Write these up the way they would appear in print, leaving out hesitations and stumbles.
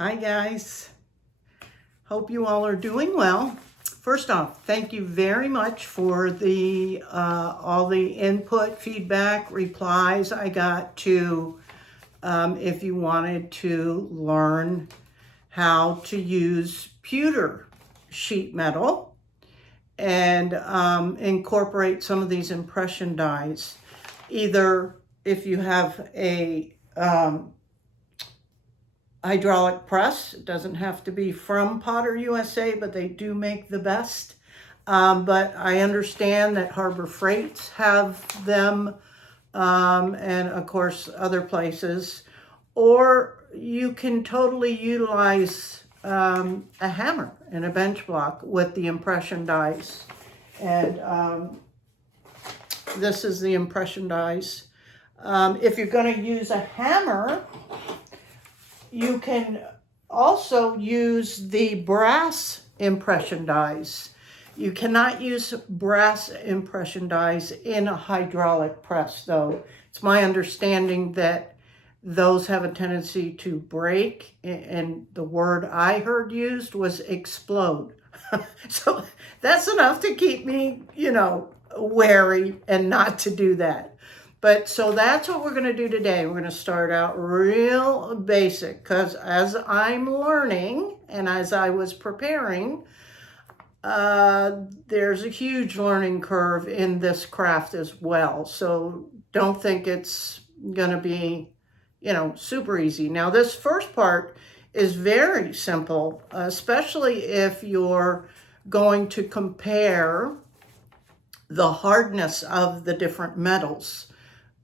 Hi guys, hope you all are doing well. First off, thank you very much for the all the input, feedback, replies I got to if you wanted to learn how to use pewter sheet metal and incorporate some of these impression dies. Either if you have a hydraulic press. It doesn't have to be from Potter USA, but they do make the best. But I understand that Harbor Freights have them, and of course other places. Or you can totally utilize a hammer and a bench block with the impression dies. And this is the impression dies. If you're going to use a hammer, you can also use the brass impression dies. You cannot use brass impression dies in a hydraulic press, though. It's my understanding that those have a tendency to break, and the word I heard used was explode. So that's enough to keep me, wary and not to do that. But so that's what we're going to do today. We're going to start out real basic because as I'm learning and as I was preparing, there's a huge learning curve in this craft as well. So don't think it's going to be, super easy. Now this first part is very simple, especially if you're going to compare the hardness of the different metals.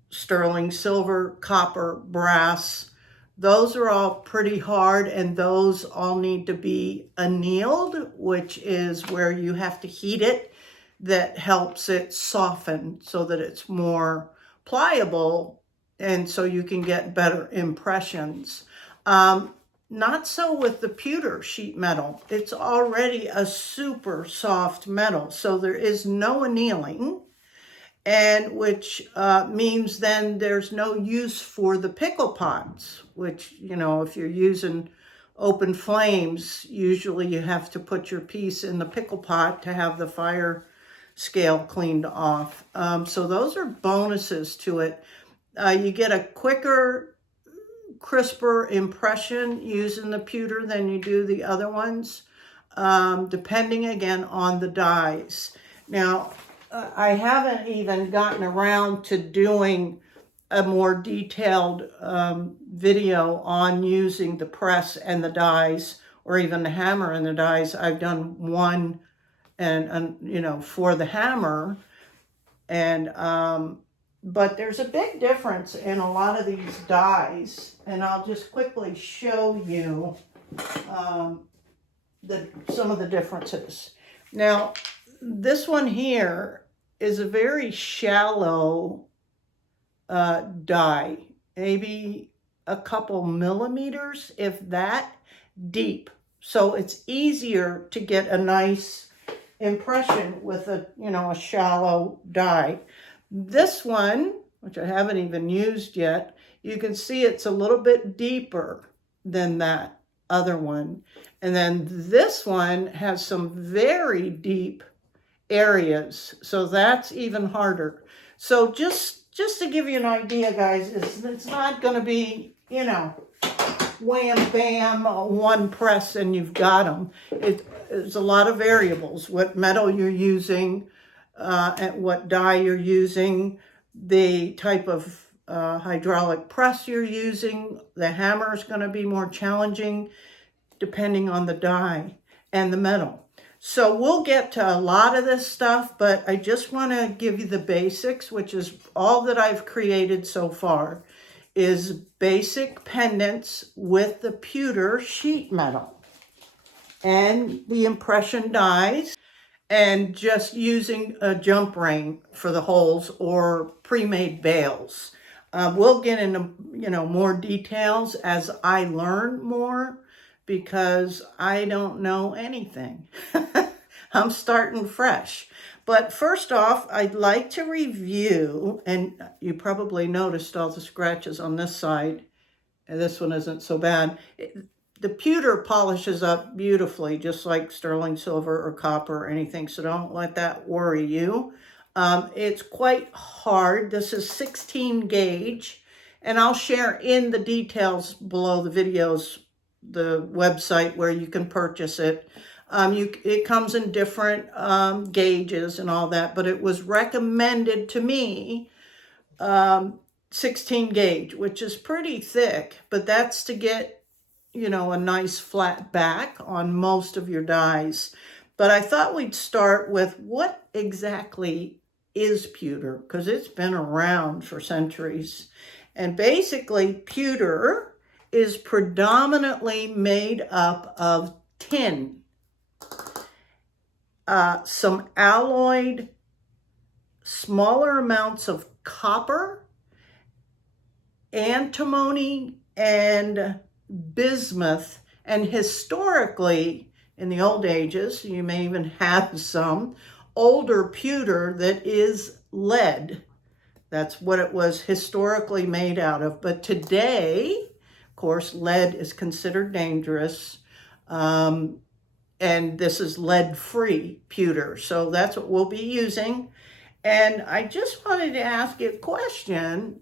Sterling, silver, copper, brass, those are all pretty hard, and those all need to be annealed, which is where you have to heat it. That helps it soften so that it's more pliable, and so you can get better impressions. Not so with the pewter sheet metal. It's already a super soft metal, so there is no annealing. And which means then there's no use for the pickle pots, which, if you're using open flames, usually you have to put your piece in the pickle pot to have the fire scale cleaned off. So those are bonuses to it. You get a quicker, crisper impression using the pewter than you do the other ones, depending again on the dies. Now, I haven't even gotten around to doing a more detailed video on using the press and the dies, or even the hammer and the dies. I've done one and for the hammer, and but there's a big difference in a lot of these dies, and I'll just quickly show you some of the differences. Now, this one here is a very shallow die, maybe a couple millimeters, if that, deep. So it's easier to get a nice impression with a shallow die. This one, which I haven't even used yet, you can see it's a little bit deeper than that other one. And then this one has some very deep areas, so that's even harder. So just to give you an idea, guys, it's not going to be wham bam one press and you've got them. It's a lot of variables: what metal you're using, and what die you're using, the type of hydraulic press you're using. The hammer is going to be more challenging depending on the die and the metal. So we'll get to a lot of this stuff, but I just want to give you the basics, which is all that I've created so far, is basic pendants with the pewter sheet metal and the impression dies, and just using a jump ring for the holes or pre-made bails. We'll get into more details as I learn more, because I don't know anything. I'm starting fresh. But first off, I'd like to review, and you probably noticed all the scratches on this side, and this one isn't so bad. the pewter polishes up beautifully, just like sterling silver or copper or anything, so don't let that worry you. It's quite hard. This is 16 gauge, and I'll share in the details below the videos, the website where you can purchase it. It comes in different gauges and all that, but it was recommended to me 16 gauge, which is pretty thick, but that's to get, you know, a nice flat back on most of your dies. But I thought we'd start with what exactly is pewter, because it's been around for centuries. And basically, pewter is predominantly made up of tin, some alloyed smaller amounts of copper, antimony, and bismuth. And historically, in the old ages, you may even have some older pewter that is lead. That's what it was historically made out of. But today, of course, lead is considered dangerous. And this is lead-free pewter. So that's what we'll be using. And I just wanted to ask you a question.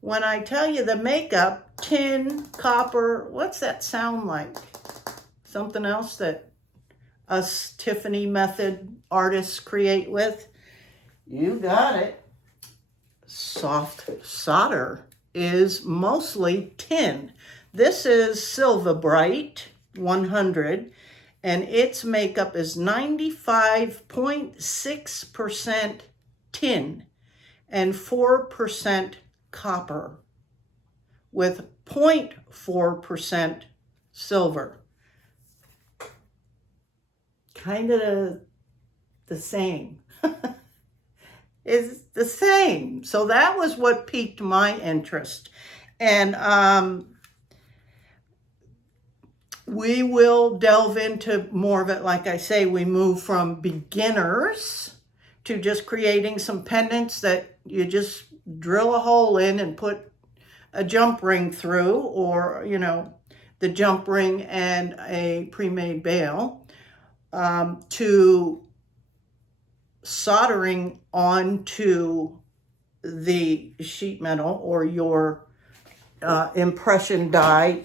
When I tell you the makeup, tin, copper, what's that sound like? Something else that us Tiffany method artists create with? You got it. Soft solder is mostly tin. This is Silverbright 100, and its makeup is 95.6% tin and 4% copper with 0.4% silver. Kind of the same. It's the same. So that was what piqued my interest. And we will delve into more of it. Like I say, we move from beginners to just creating some pendants that you just drill a hole in and put a jump ring through, or, you know, the jump ring and a pre-made bail, to soldering onto the sheet metal or your impression die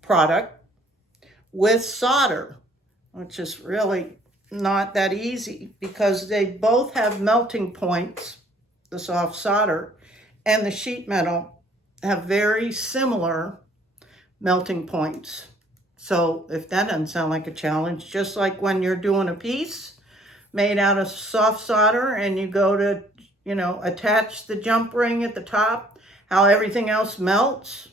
product with solder, which is really not that easy because they both have melting points. The soft solder and the sheet metal have very similar melting points. So if that doesn't sound like a challenge, just like when you're doing a piece made out of soft solder and you go to, you know, attach the jump ring at the top, how everything else melts,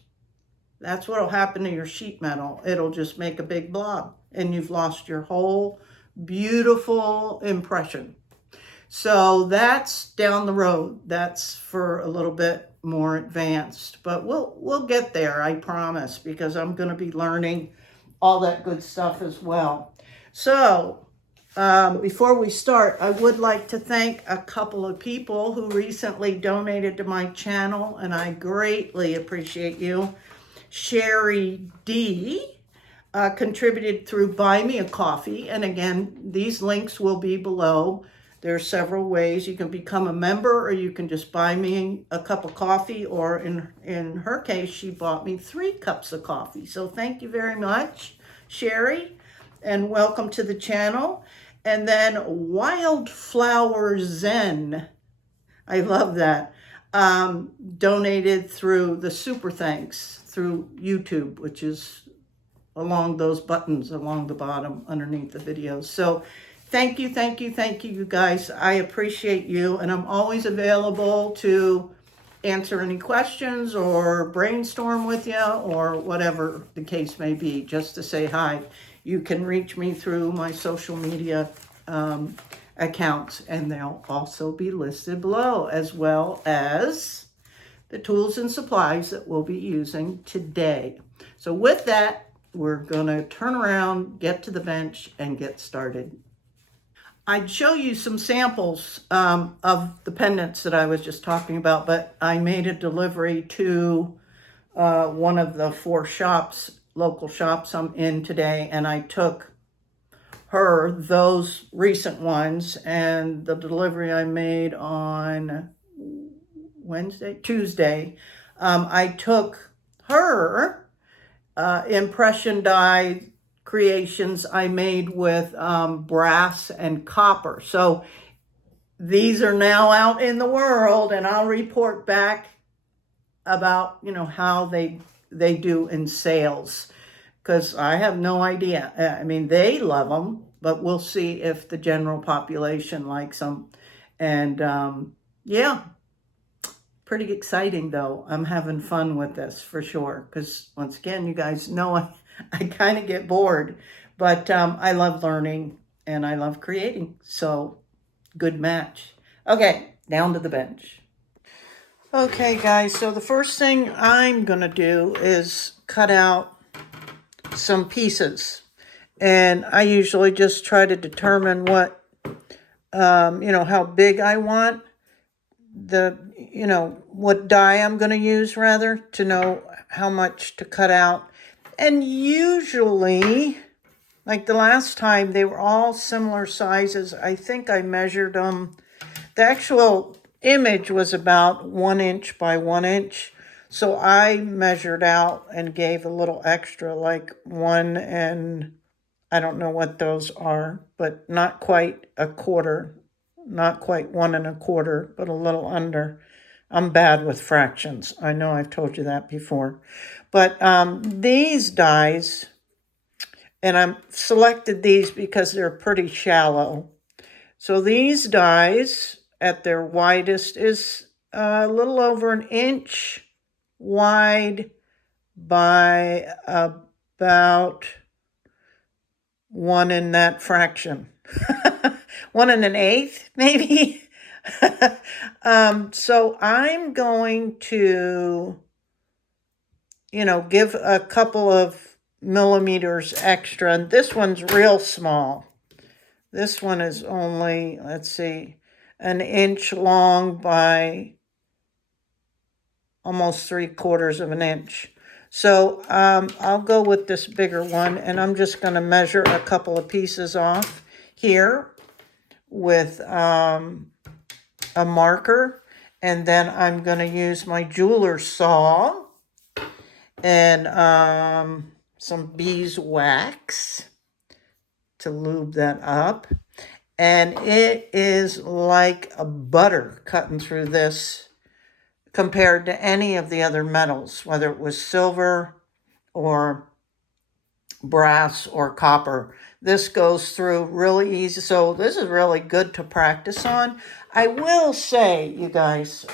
that's what'll happen to your sheet metal. It'll just make a big blob and you've lost your whole beautiful impression. So that's down the road. That's for a little bit more advanced, but we'll get there, I promise, because I'm going to be learning all that good stuff as well. So before we start, I would like to thank a couple of people who recently donated to my channel, and I greatly appreciate you. Sherry D contributed through Buy Me a Coffee, and again, these links will be below. There are several ways. You can become a member, or you can just buy me a cup of coffee, or in her case, she bought me 3 cups of coffee. So thank you very much, Sherry, and welcome to the channel. And then Wildflower Zen, I love that, donated through the Super Thanks through YouTube, which is along those buttons along the bottom underneath the videos. So thank you, thank you, thank you, you guys. I appreciate you, and I'm always available to answer any questions or brainstorm with you or whatever the case may be, just to say hi. You can reach me through my social media accounts, and they'll also be listed below, as well as the tools and supplies that we'll be using today. So with that, we're going to turn around, get to the bench, and get started. I'd show you some samples of the pendants that I was just talking about, but I made a delivery to one of the 4 shops local shops I'm in today, and I took her those recent ones, and the delivery I made on Tuesday, I took her impression die creations I made with brass and copper. So these are now out in the world, and I'll report back about, how they do in sales, because I have no idea. I mean, they love them, but we'll see if the general population likes them. And yeah, pretty exciting though. I'm having fun with this for sure, because once again, you guys know I kind of get bored, but I love learning and I love creating. So good match. Okay, down to the bench. Okay, guys, so the first thing I'm going to do is cut out some pieces. And I usually just try to determine what, how big I want, what die I'm going to use, rather, to know how much to cut out. And usually, like the last time, they were all similar sizes. I think I measured them. The actual image was about 1 inch by 1 inch. So I measured out and gave a little extra, like 1 and I don't know what those are, but not quite a quarter, not quite 1 1/4, but a little under. I'm bad with fractions. I know I've told you that before. But these dies, and I've selected these because they're pretty shallow. So these dies at their widest is a little over 1 inch wide by about 1 in that fraction. 1 1/8, maybe. So I'm going to, give a couple of millimeters extra. And this one's real small. This one is only, let's see, 1 inch long by almost 3/4 of an inch. So I'll go with this bigger one, and I'm just going to measure a couple of pieces off here with a marker, and then I'm going to use my jeweler's saw and some beeswax to lube that up. And it is like a butter cutting through this compared to any of the other metals, whether it was silver or brass or copper. This goes through really easy. So this is really good to practice on. I will say, you guys,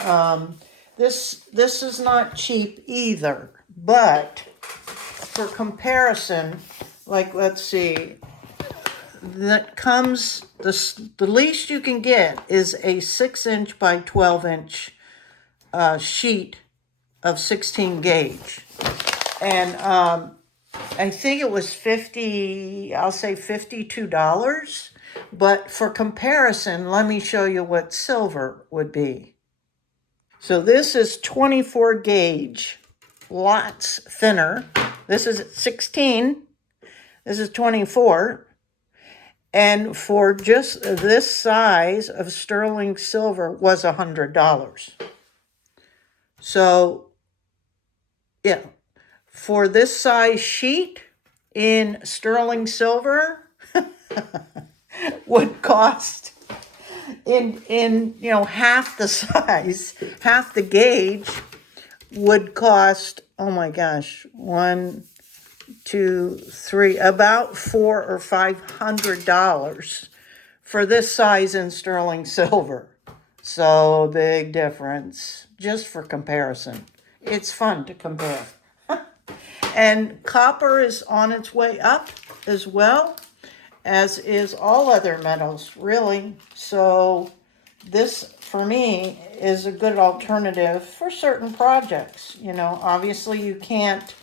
this is not cheap either, but for comparison, like, let's see, that comes, the least you can get is a 6 inch by 12 inch sheet of 16 gauge. And I think it was $52. But for comparison, let me show you what silver would be. So this is 24 gauge, lots thinner. This is 16. This is 24. And for just this size of sterling silver was $100. So, yeah, for this size sheet in sterling silver would cost in half the size, half the gauge would cost, oh my gosh, 1, 2, 3, about $400 or $500 for this size in sterling silver. So big difference, just for comparison. It's fun to compare. And copper is on its way up as well, as is all other metals, really. So this, for me, is a good alternative for certain projects. Obviously you can't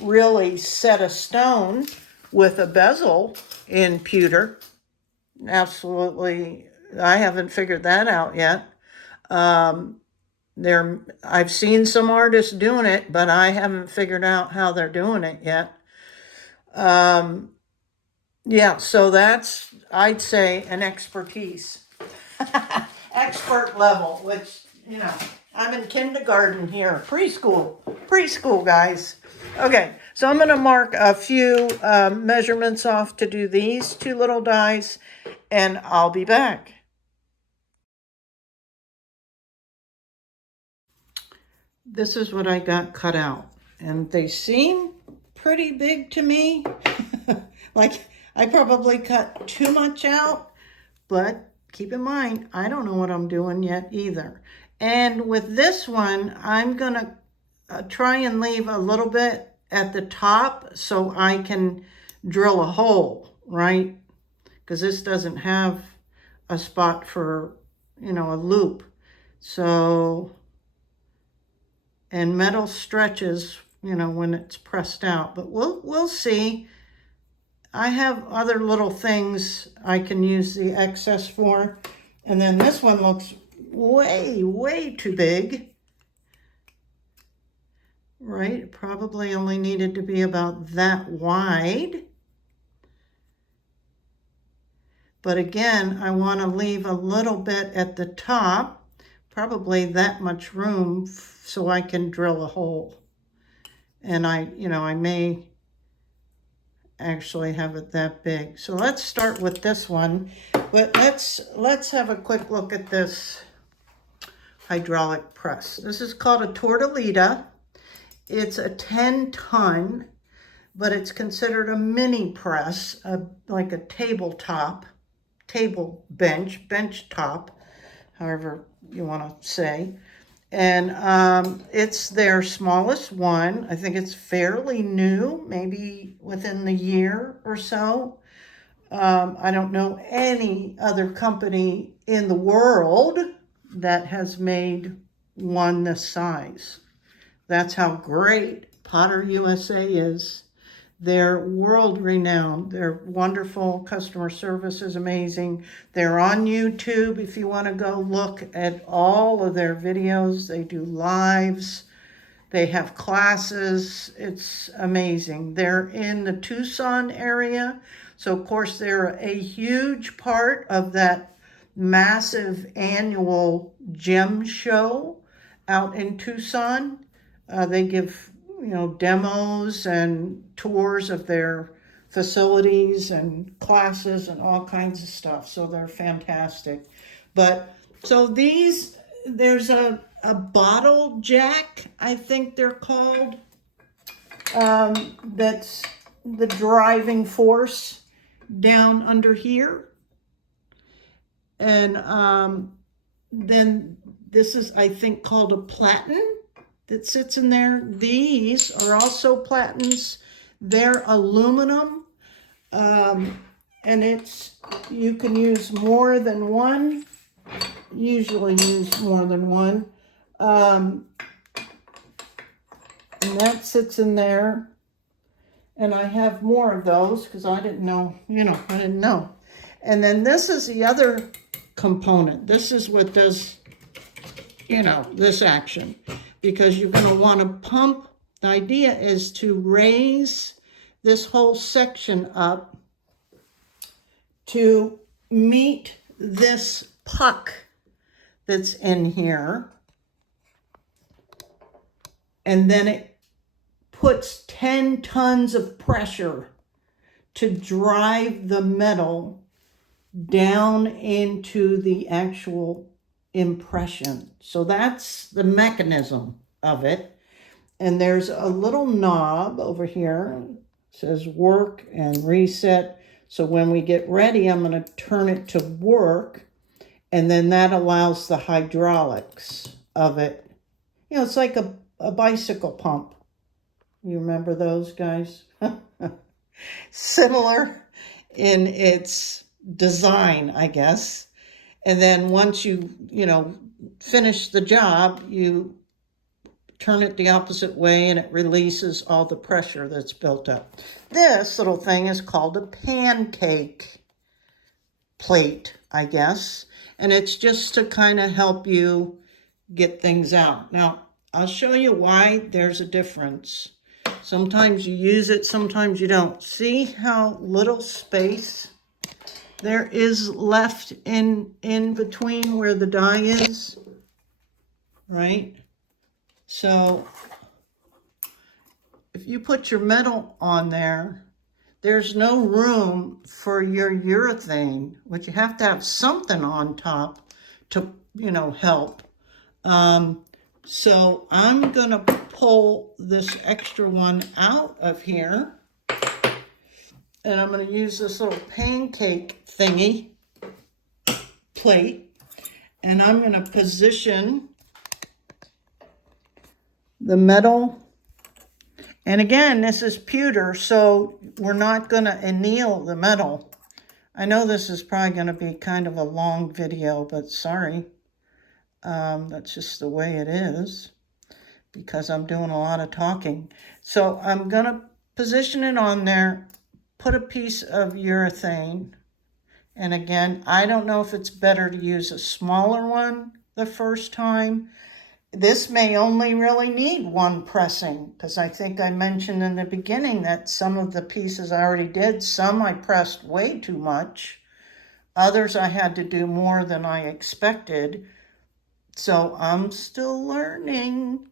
really set a stone with a bezel in pewter. Absolutely, I haven't figured that out yet. I've seen some artists doing it, but I haven't figured out how they're doing it yet. Yeah, so that's, I'd say, an expertise. Expert level, which, you know, I'm in kindergarten here, preschool, guys. Okay, so I'm going to mark a few measurements off to do these two little dies, and I'll be back. This is what I got cut out, and they seem pretty big to me. Like, I probably cut too much out, but keep in mind, I don't know what I'm doing yet either. And with this one, I'm gonna try and leave a little bit at the top so I can drill a hole, right? Because this doesn't have a spot for, you know, a loop. So, and metal stretches, you know, when it's pressed out, but we'll see. I have other little things I can use the excess for. And then this one looks way too big. Right? It probably only needed to be about that wide. But again, I want to leave a little bit at the top, probably that much room so I can drill a hole. And I may actually have it that big. So let's start with this one, but let's have a quick look at this hydraulic press. This is called a Tortolita. It's a 10-ton, but it's considered a mini press, like a table bench top, however you want to say. And it's their smallest one. I think it's fairly new, maybe within the year or so. I don't know any other company in the world that has made one this size. That's how great Potter USA is. They're world renowned. Their wonderful customer service is amazing. They're on YouTube if you want to go look at all of their videos. They do lives. They have classes. It's amazing. They're in the Tucson area. So of course they're a huge part of that massive annual gem show out in Tucson. They give, demos and tours of their facilities and classes and all kinds of stuff. So they're fantastic. But so there's a bottle jack, I think they're called. That's the driving force down under here. And then this is, I think, called a platen that sits in there. These are also platens. They're aluminum, and you can use more than one. Usually use more than one, and that sits in there. And I have more of those because I didn't know. I didn't know. And then this is the other component. This is what does, this action. Because you're going to want to pump. The idea is to raise this whole section up to meet this puck that's in here. And then it puts 10 tons of pressure to drive the metal down into the actual impression. So that's the mechanism of it. And there's a little knob over here. It says work and reset. So when we get ready, I'm going to turn it to work. And then that allows the hydraulics of it. It's like a bicycle pump. You remember those, guys? Similar in its design, I guess. And then once you finish the job, you turn it the opposite way and it releases all the pressure that's built up. This little thing is called a pancake plate, I guess. And it's just to kind of help you get things out. Now, I'll show you why there's a difference. Sometimes you use it, sometimes you don't. See how little space there is left in between where the die is, right? So if you put your metal on there, there's no room for your urethane, which you have to have something on top to, you know, help. So I'm gonna pull this extra one out of here, and I'm gonna use this little pancake thingy plate, and I'm gonna position the metal. And again, this is pewter, so we're not gonna anneal the metal. I know this is probably gonna be kind of a long video, but sorry. That's just the way it is because I'm doing a lot of talking. So I'm gonna position it on there, put a piece of urethane. And again, I don't know if it's better to use a smaller one the first time. This may only really need one pressing because I think I mentioned in the beginning that some of the pieces I already did. Some I pressed way too much. Others I had to do more than I expected. So I'm still learning.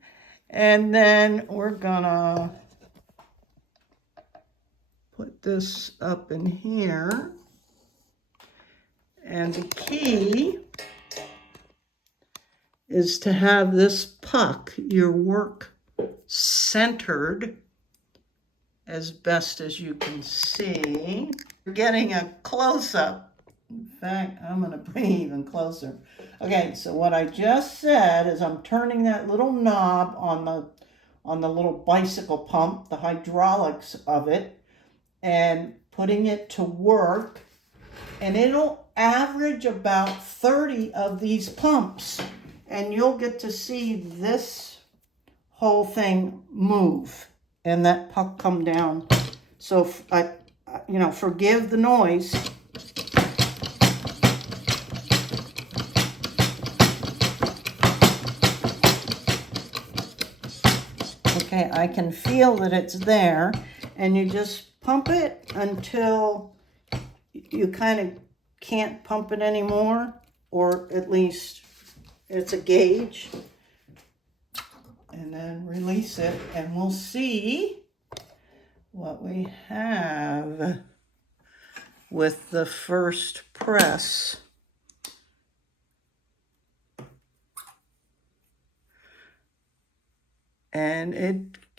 And then we're gonna put this up in here. And the key is to have this puck, your work, centered as best as you can see. We're getting a close-up. In fact, I'm gonna bring even closer. Okay, so what I just said is I'm turning that little knob on the little bicycle pump, the hydraulics of it, and putting it to work, and it'll average about 30 of these pumps, and you'll get to see this whole thing move and that puck come down. So you know, forgive the noise. Okay, I can feel that it's there, and you just pump it until you kind of can't pump it anymore, or at least it's a gauge, and then release it, and we'll see what we have with the first press. And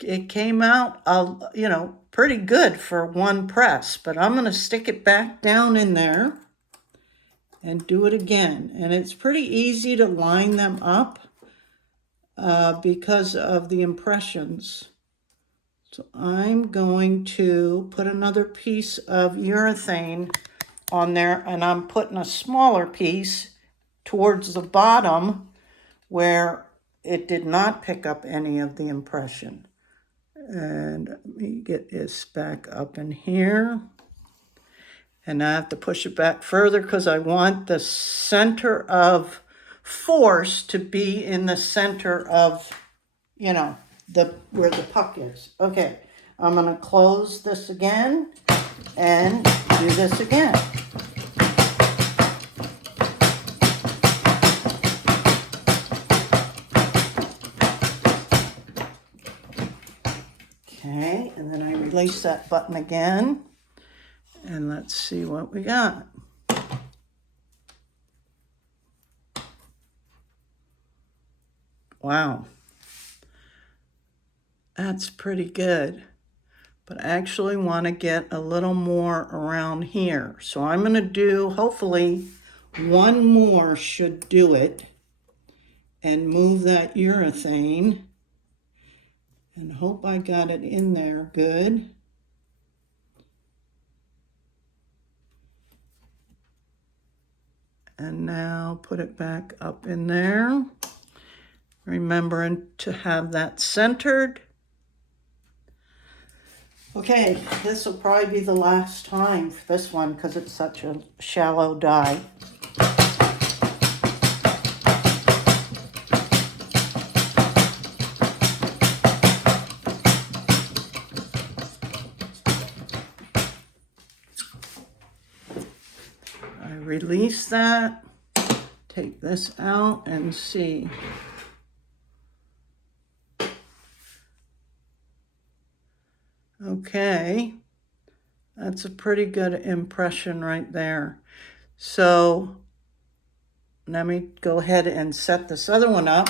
it came out, you know, pretty good for one press, but I'm going to stick it back down in there and do it again. And it's pretty easy to line them up because of the impressions. So I'm going to put another piece of urethane on there, and I'm putting a smaller piece towards the bottom where it did not pick up any of the impression. And let me get this back up in here. And I have to push it back further because I want the center of force to be in the center of, you know, where the puck is. Okay, I'm gonna close this again and do this again. Okay, and then I release that button again, and let's see what we got. Wow, that's pretty good, but I actually want to get a little more around here. So I'm going to do, hopefully, one more should do it, and move that urethane. And hope I got it in there good. And now put it back up in there. Remembering to have that centered. Okay, this will probably be the last time for this one because it's such a shallow die. release that, take this out and see. Okay, that's a pretty good impression right there. So let me go ahead and set this other one up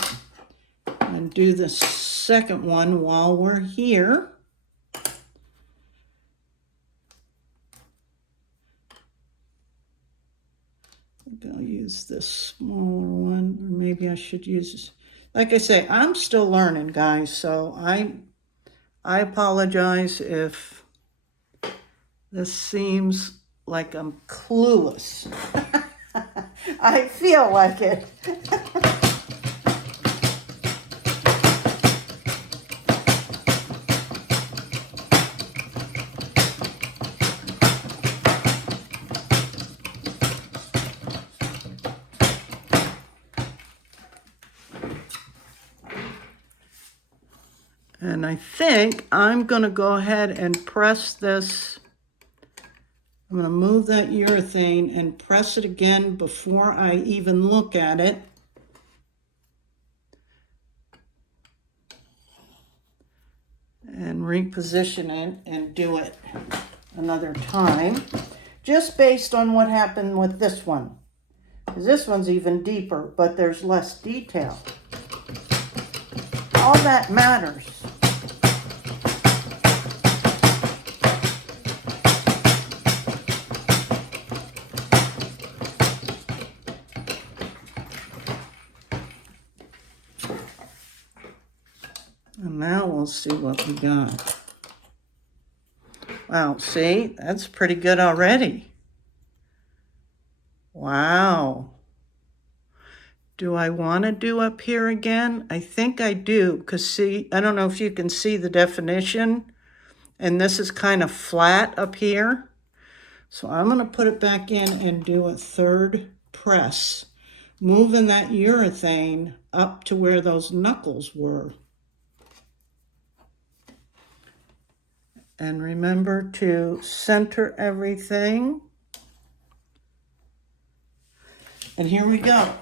and do the second one while we're here. I'll use this smaller one, or maybe I should use, like I say, I'm still learning, guys, so I apologize if this seems like I'm clueless. I feel like it. And I think I'm going to go ahead and press this. I'm going to move that urethane and press it again before I even look at it. And reposition it and do it another time. Just based on what happened with this one. Because this one's even deeper, but there's less detail. All that matters. And now we'll see what we got. Wow, see, that's pretty good already. Wow. Do I want to do up here again? I think I do, because see, I don't know if you can see the definition, and this is kind of flat up here. So I'm going to put it back in and do a third press, moving that urethane up to where those knuckles were. And remember to center everything. And here we go.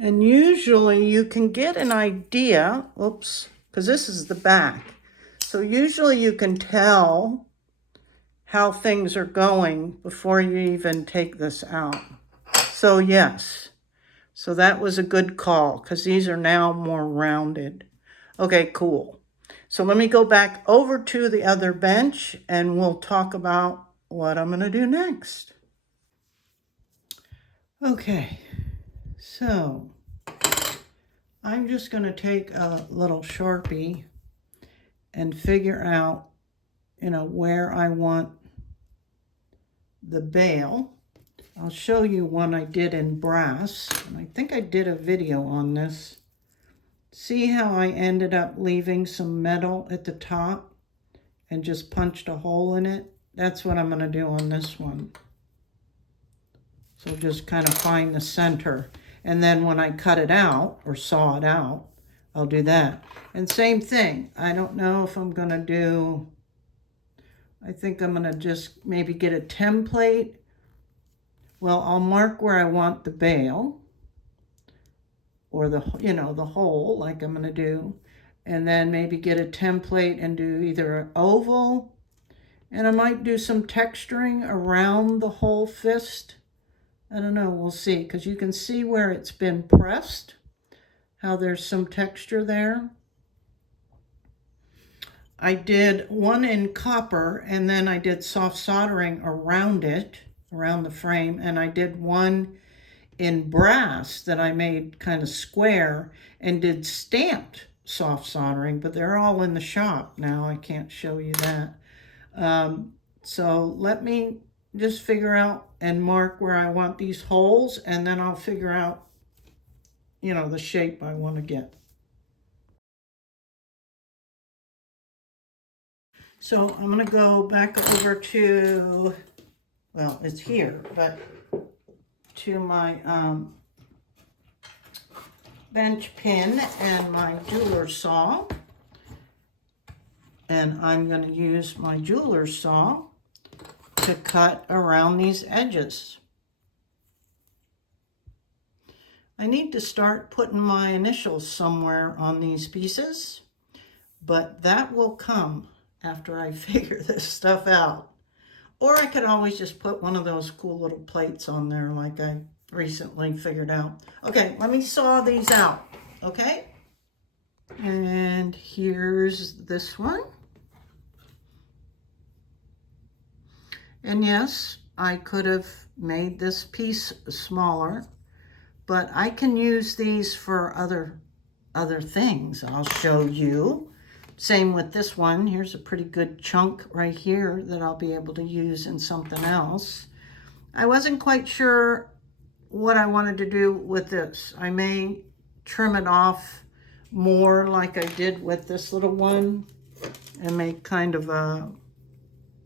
And usually you can get an idea, oops, because this is the back. So usually you can tell how things are going before you even take this out. So yes, so that was a good call because these are now more rounded. Okay, cool. So let me go back over to the other bench and we'll talk about what I'm going to do next. Okay, so I'm just going to take a little Sharpie and figure out, where I want the bail. I'll show you one I did in brass, and I think I did a video on this. See how I ended up leaving some metal at the top and just punched a hole in it? That's what I'm going to do on this one. So just kind of find the center. And then when I cut it out or saw it out, I'll do that. And same thing. I don't know if I'm going to do, I think I'm going to just maybe get a template. Well, I'll mark where I want the bail or the hole like I'm going to do. And then maybe get a template and do either an oval. And I might do some texturing around the whole fist. I don't know, we'll see, because you can see where it's been pressed, how there's some texture there. I did one in copper, and then I did soft soldering around it, around the frame, and I did one in brass that I made kind of square and did stamped soft soldering, but they're all in the shop now. I can't show you that. So let me just figure out and mark where I want these holes, and then I'll figure out, the shape I want to get. So I'm going to go back over to, well, it's here, but to my bench pin and my jeweler's saw. And I'm going to use my jeweler's saw to cut around these edges. I need to start putting my initials somewhere on these pieces, but that will come after I figure this stuff out. Or I could always just put one of those cool little plates on there like I recently figured out. Okay, let me saw these out, okay? And here's this one. And yes, I could have made this piece smaller, but I can use these for other things. I'll show you. Same with this one. Here's a pretty good chunk right here that I'll be able to use in something else. I wasn't quite sure what I wanted to do with this. I may trim it off more like I did with this little one and make kind of a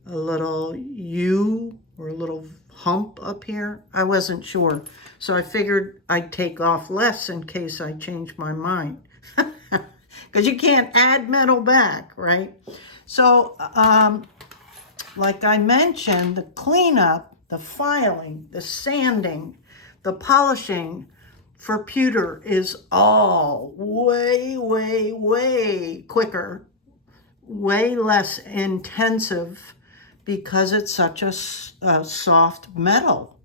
little U or a little hump up here. I wasn't sure. So I figured I'd take off less in case I change my mind. Because you can't add metal back, right? So, like I mentioned, the cleanup, the filing, the sanding, the polishing for pewter is all way, way, way quicker, way less intensive because it's such a soft metal.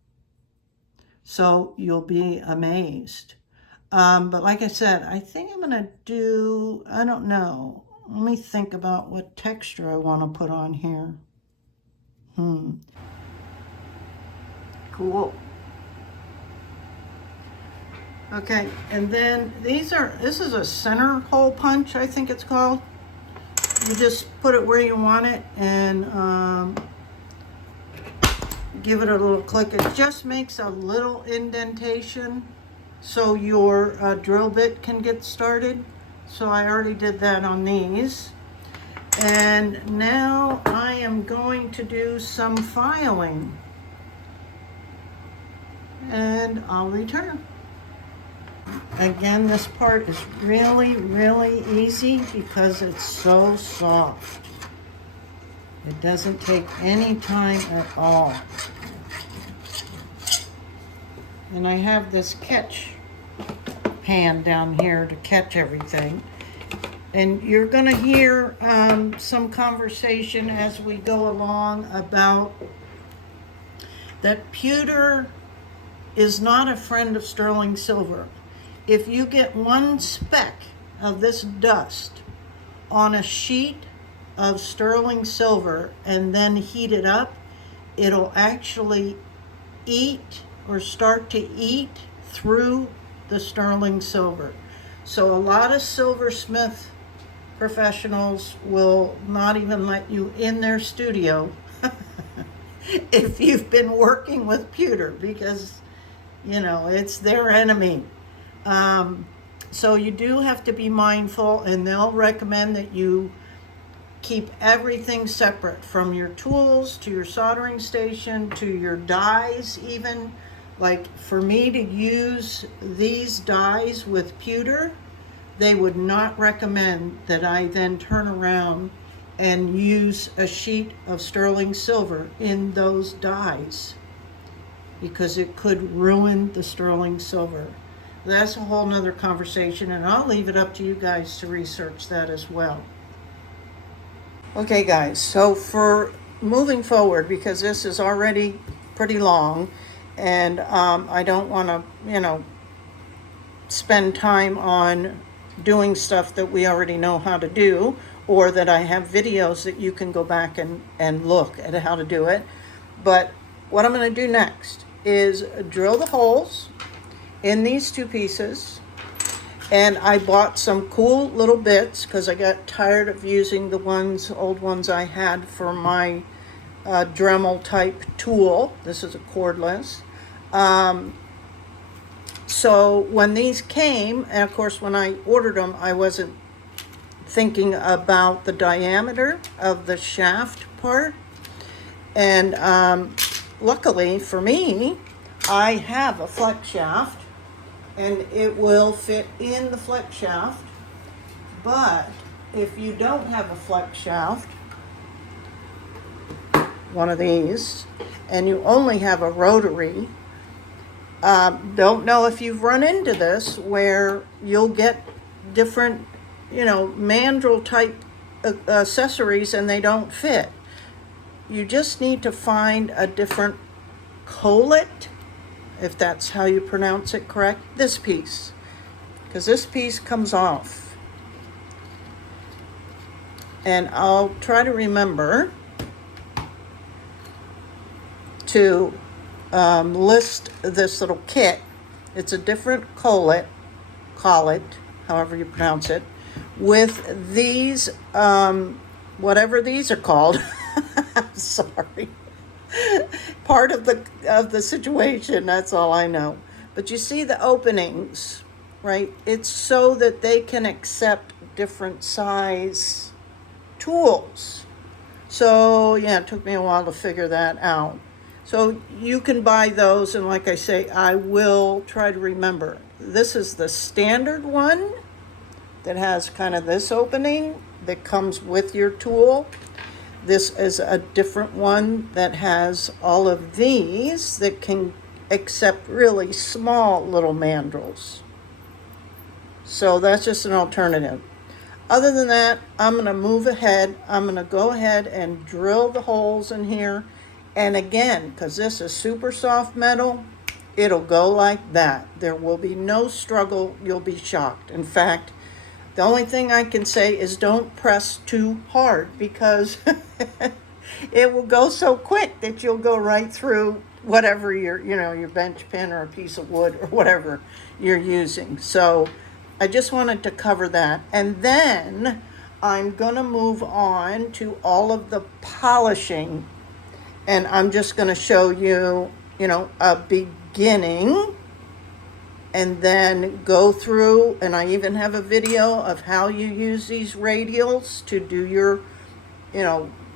So you'll be amazed. But like I said, I think I'm gonna do, I don't know. Let me think about what texture I want to put on here. Cool. Okay, and then this is a center hole punch, I think it's called. You just put it where you want it and give it a little click. It just makes a little indentation so your drill bit can get started. So I already did that on these. And now I am going to do some filing. And I'll return. Again, this part is really, really easy because it's so soft. It doesn't take any time at all. And I have this catch pan down here to catch everything. And you're gonna hear some conversation as we go along about that pewter is not a friend of sterling silver. If you get one speck of this dust on a sheet of sterling silver and then heat it up, it'll actually eat or start to eat through the sterling silver. So a lot of silversmith professionals will not even let you in their studio if you've been working with pewter because, you know, it's their enemy. So you do have to be mindful, and they'll recommend that you keep everything separate, from your tools to your soldering station to your dies even. Like for me to use these dies with pewter, they would not recommend that I then turn around and use a sheet of sterling silver in those dies because it could ruin the sterling silver. That's a whole nother conversation, and I'll leave it up to you guys to research that as well. Okay guys, so for moving forward, because this is already pretty long, and I don't want to, you know, spend time on doing stuff that we already know how to do, or that I have videos that you can go back and look at how to do it. But what I'm going to do next is drill the holes in these two pieces. And I bought some cool little bits because I got tired of using the old ones I had for my Dremel type tool. This is a cordless. So when these came, and of course when I ordered them, I wasn't thinking about the diameter of the shaft part. And luckily for me, I have a flex shaft, and it will fit in the flex shaft. But if you don't have a flex shaft, one of these, and you only have a rotary, don't know if you've run into this where you'll get different, mandrel type accessories and they don't fit. You just need to find a different collet, if that's how you pronounce it correct, this piece, because this piece comes off. And I'll try to remember to list this little kit. It's a different collet, however you pronounce it, with these, whatever these are called. I'm sorry. Part of the situation, that's all I know. But you see the openings, right? It's so that they can accept different size tools. So yeah, it took me a while to figure that out. So you can buy those, and like I say, I will try to remember. This is the standard one that has kind of this opening that comes with your tool. This is a different one that has all of these that can accept really small little mandrels. So that's just an alternative. Other than that, I'm going to move ahead. I'm going to go ahead and drill the holes in here. And again, because this is super soft metal, it'll go like that. There will be no struggle. You'll be shocked. In fact, the only thing I can say is don't press too hard, because it will go so quick that you'll go right through whatever your bench pin or a piece of wood or whatever you're using. So I just wanted to cover that. And then I'm going to move on to all of the polishing. And I'm just going to show you, a beginning, and then go through, and I even have a video of how you use these radials to do your,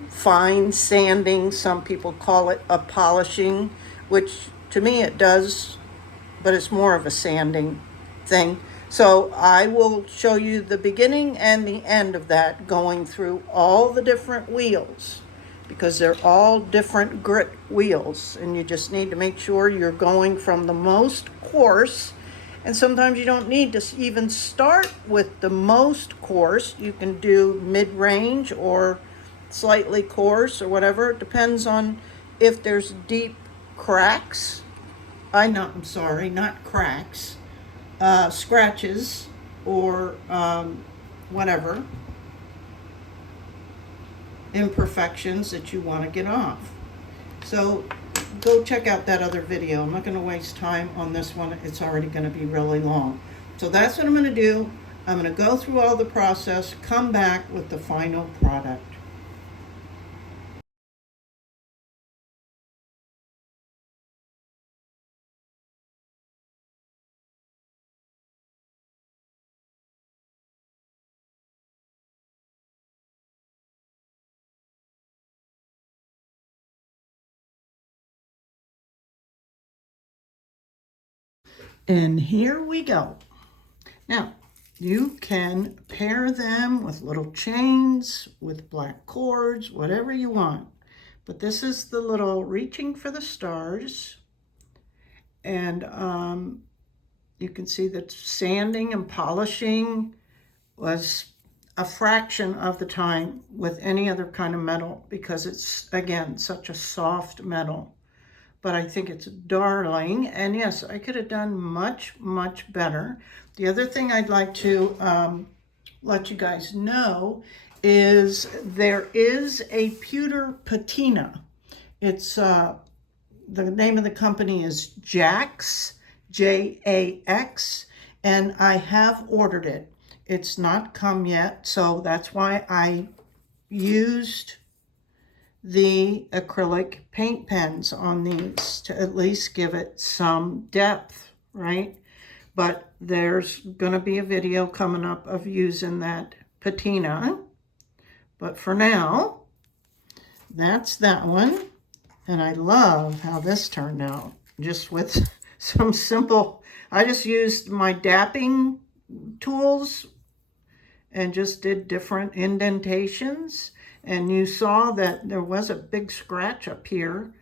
fine sanding. Some people call it a polishing, which to me it does, but it's more of a sanding thing. So I will show you the beginning and the end of that, going through all the different wheels, because they're all different grit wheels, and you just need to make sure you're going from the most coarse. And sometimes you don't need to even start with the most coarse. You can do mid-range or slightly coarse or whatever. It depends on if there's deep cracks. I'm sorry, not cracks. Scratches or whatever. Imperfections that you want to get off. So go check out that other video. I'm not going to waste time on this one. It's already going to be really long. So that's what I'm going to do. I'm going to go through all the process, come back with the final product. And here we go. Now, you can pair them with little chains, with black cords, whatever you want. But this is the little Reaching for the Stars. And you can see that sanding and polishing was a fraction of the time with any other kind of metal, because it's, again, such a soft metal. But I think it's darling. And yes, I could have done much, much better. The other thing I'd like to let you guys know is there is a pewter patina. It's, the name of the company is Jax, Jax, and I have ordered it. It's not come yet, so that's why I used the acrylic paint pens on these to at least give it some depth, right? But there's going to be a video coming up of using that patina. But for now, that's that one. And I love how this turned out. Just with some simple, I just used my dapping tools and just did different indentations. And you saw that there was a big scratch up here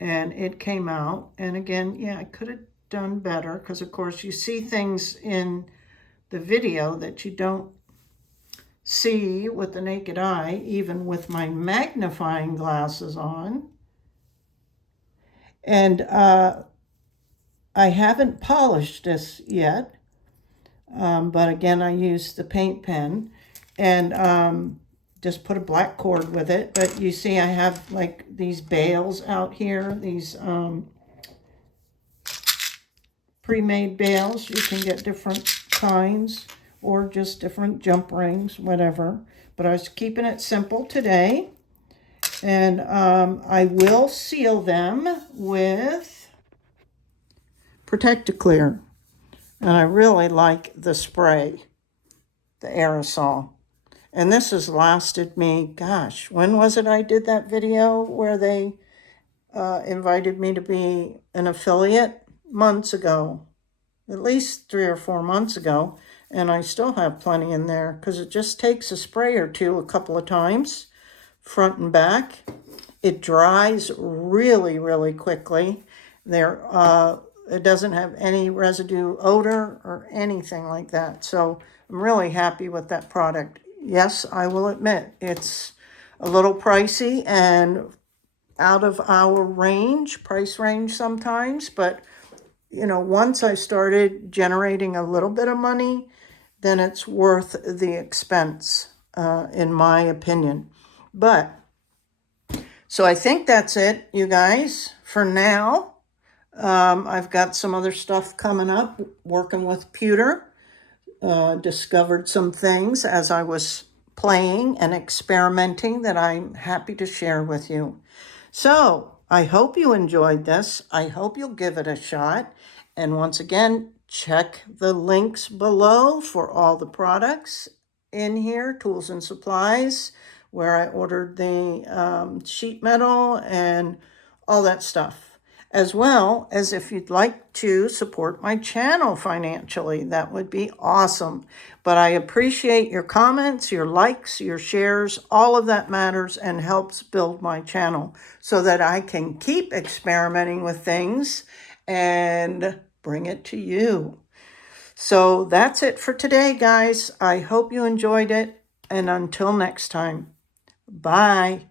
and it came out. And again, yeah, I could have done better because of course you see things in the video that you don't see with the naked eye, even with my magnifying glasses on. And I haven't polished this yet, but again, I used the paint pen and just put a black cord with it. But you see I have like these bails out here, these pre-made bails. You can get different kinds or just different jump rings, whatever. But I was keeping it simple today. And I will seal them with Protect-A-Clear. And I really like the spray, the aerosol. And this has lasted me, gosh, when was it I did that video where they invited me to be an affiliate? Months ago, at least 3 or 4 months ago. And I still have plenty in there because it just takes a spray or two a couple of times, front and back. It dries really, really quickly. It doesn't have any residue odor or anything like that. So I'm really happy with that product. Yes, I will admit it's a little pricey and out of our price range sometimes. But, you know, once I started generating a little bit of money, then it's worth the expense, in my opinion. But so I think that's it, you guys, for now. I've got some other stuff coming up, working with pewter. Discovered some things as I was playing and experimenting that I'm happy to share with you. So I hope you enjoyed this. I hope you'll give it a shot. And once again, check the links below for all the products in here, tools and supplies, where I ordered the sheet metal and all that stuff. As well as if you'd like to support my channel financially, that would be awesome. But I appreciate your comments, your likes, your shares. All of that matters and helps build my channel so that I can keep experimenting with things and bring it to you. So that's it for today, guys. I hope you enjoyed it. And until next time, bye.